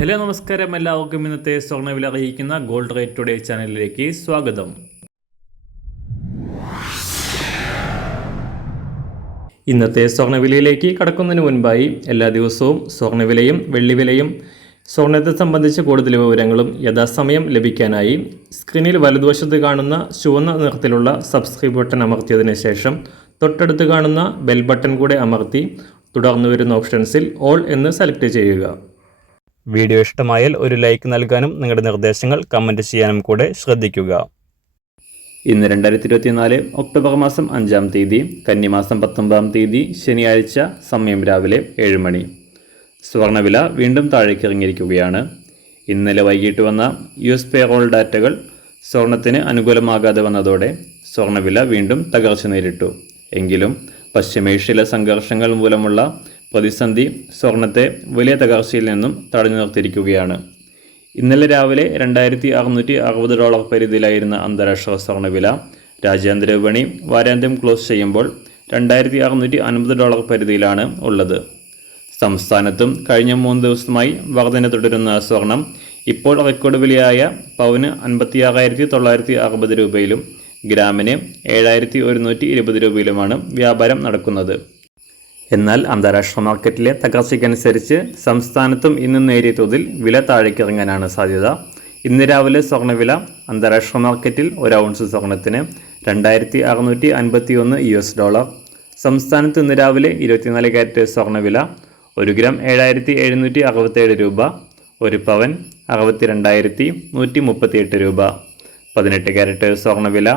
Hello നമസ്കാരം, എല്ലാവർക്കും ഇന്നത്തെ സ്വർണ്ണവില അറിയിക്കുന്ന ഗോൾഡ് റേറ്റ് ടുഡേ ചാനലിലേക്ക് സ്വാഗതം. ഇന്നത്തെ സ്വർണ്ണവിലയിലേക്ക് കടക്കുന്നതിന് മുൻപായി എല്ലാ ദിവസവും സ്വർണ്ണവിലയും വെള്ളിവിലയും സ്വർണ്ണത്തെ സംബന്ധിച്ച കൂടുതൽ വിവരങ്ങളും യഥാസമയം ലഭിക്കാനായി സ്ക്രീനിൽ വലതുവശത്ത് കാണുന്ന ചുവന്ന നിറത്തിലുള്ള സബ്സ്ക്രൈബ് ബട്ടൺ അമർത്തിയതിനു ശേഷം തൊട്ടടുത്ത് കാണുന്ന ബെൽ ബട്ടൺ കൂടെ അമർത്തി തുടർന്ന് വരുന്ന ഓപ്ഷൻസിൽ ഓൾ എന്ന് സെലക്ട് ചെയ്യുക. വീഡിയോ ഇഷ്ടമായാൽ ഒരു ലൈക്ക് നൽകാനും നിങ്ങളുടെ നിർദ്ദേശങ്ങൾ കമൻറ്റ് ചെയ്യാനും കൂടെ ശ്രദ്ധിക്കുക. ഇന്ന് 2024 ഒക്ടോബർ മാസം 5-ാം തീയതി, കന്നിമാസം 19-ാം തീയതി, ശനിയാഴ്ച. സമയം രാവിലെ 7 മണി. സ്വർണ്ണവില വീണ്ടും താഴേക്കിറങ്ങിയിരിക്കുകയാണ്. ഇന്നലെ വൈകിട്ട് വന്ന US പേറോൾ ഡാറ്റകൾ സ്വർണത്തിന് അനുകൂലമാകാതെ വന്നതോടെ സ്വർണ്ണവില വീണ്ടും തകർച്ച നേരിട്ടു. എങ്കിലും പശ്ചിമേഷ്യയിലെ സംഘർഷങ്ങൾ മൂലമുള്ള പ്രതിസന്ധി സ്വർണത്തെ വലിയ തകർച്ചയിൽ നിന്നും തടഞ്ഞു നിർത്തിയിരിക്കുകയാണ്. ഇന്നലെ രാവിലെ $2,660 പരിധിയിലായിരുന്ന അന്താരാഷ്ട്ര സ്വർണ്ണവില രാജ്യാന്തര വിപണി വാരാന്ത്യം ക്ലോസ് ചെയ്യുമ്പോൾ $2,650 പരിധിയിലാണ് ഉള്ളത്. സംസ്ഥാനത്തും കഴിഞ്ഞ 3 ദിവസമായി വർധന തുടരുന്ന സ്വർണം ഇപ്പോൾ റെക്കോർഡ് വിലയായ പവന് 56,960 രൂപയിലും ഗ്രാമിന് 7,120 രൂപയിലുമാണ് വ്യാപാരം നടക്കുന്നത്. എന്നാൽ അന്താരാഷ്ട്ര മാർക്കറ്റിലെ തകർച്ചയ്ക്കനുസരിച്ച് സംസ്ഥാനത്തും ഇന്ന് നേരിയ തോതിൽ വില താഴേക്കിറങ്ങാനാണ് സാധ്യത. ഇന്ന് രാവിലെ സ്വർണ്ണവില അന്താരാഷ്ട്ര മാർക്കറ്റിൽ 1 ഔൺസ് സ്വർണത്തിന് $2,651. സംസ്ഥാനത്ത് ഇന്ന് രാവിലെ 24 കാരറ്റ് സ്വർണ്ണവില 1 ഗ്രാം 7,767 രൂപ, 1 പവൻ 62,138 രൂപ. 18 കാരറ്റ് സ്വർണ്ണവില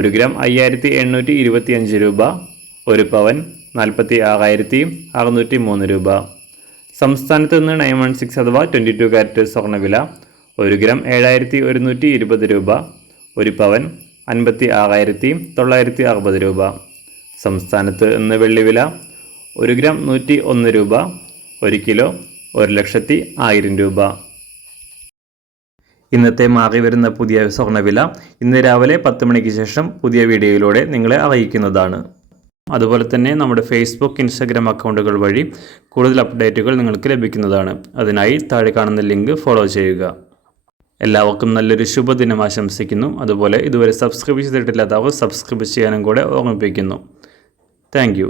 1 ഗ്രാം 5,825 രൂപ, 1 പവൻ 46,603 രൂപ. സംസ്ഥാനത്ത് നിന്ന് 916 അഥവാ 22 കാരറ്റ് സ്വർണ്ണവില 1 ഗ്രാം 7,120 രൂപ, 1 പവൻ 56,960 രൂപ. സംസ്ഥാനത്ത് ഇന്ന് വെള്ളിവില 1 ഗ്രാം 101 രൂപ, 1 കിലോ 1,01,000 രൂപ. ഇന്നത്തെ മാറി വരുന്ന പുതിയ സ്വർണ്ണവില ഇന്ന് രാവിലെ 10 മണിക്ക് ശേഷം പുതിയ വീഡിയോയിലൂടെ നിങ്ങളെ അറിയിക്കുന്നതാണ്. അതുപോലെ തന്നെ നമ്മുടെ ഫേസ്ബുക്ക്, ഇൻസ്റ്റാഗ്രാം അക്കൗണ്ടുകൾ വഴി കൂടുതൽ അപ്ഡേറ്റുകൾ നിങ്ങൾക്ക് ലഭിക്കുന്നതാണ്. അതിനായി താഴെ കാണുന്ന ലിങ്ക് ഫോളോ ചെയ്യുക. എല്ലാവർക്കും നല്ലൊരു ശുഭദിനം ആശംസിക്കുന്നു. അതുപോലെ ഇതുവരെ സബ്സ്ക്രൈബ് ചെയ്തിട്ടില്ലാത്തവർ സബ്സ്ക്രൈബ് ചെയ്യാനും കൂടെ ഓർമ്മിപ്പിക്കുന്നു. താങ്ക്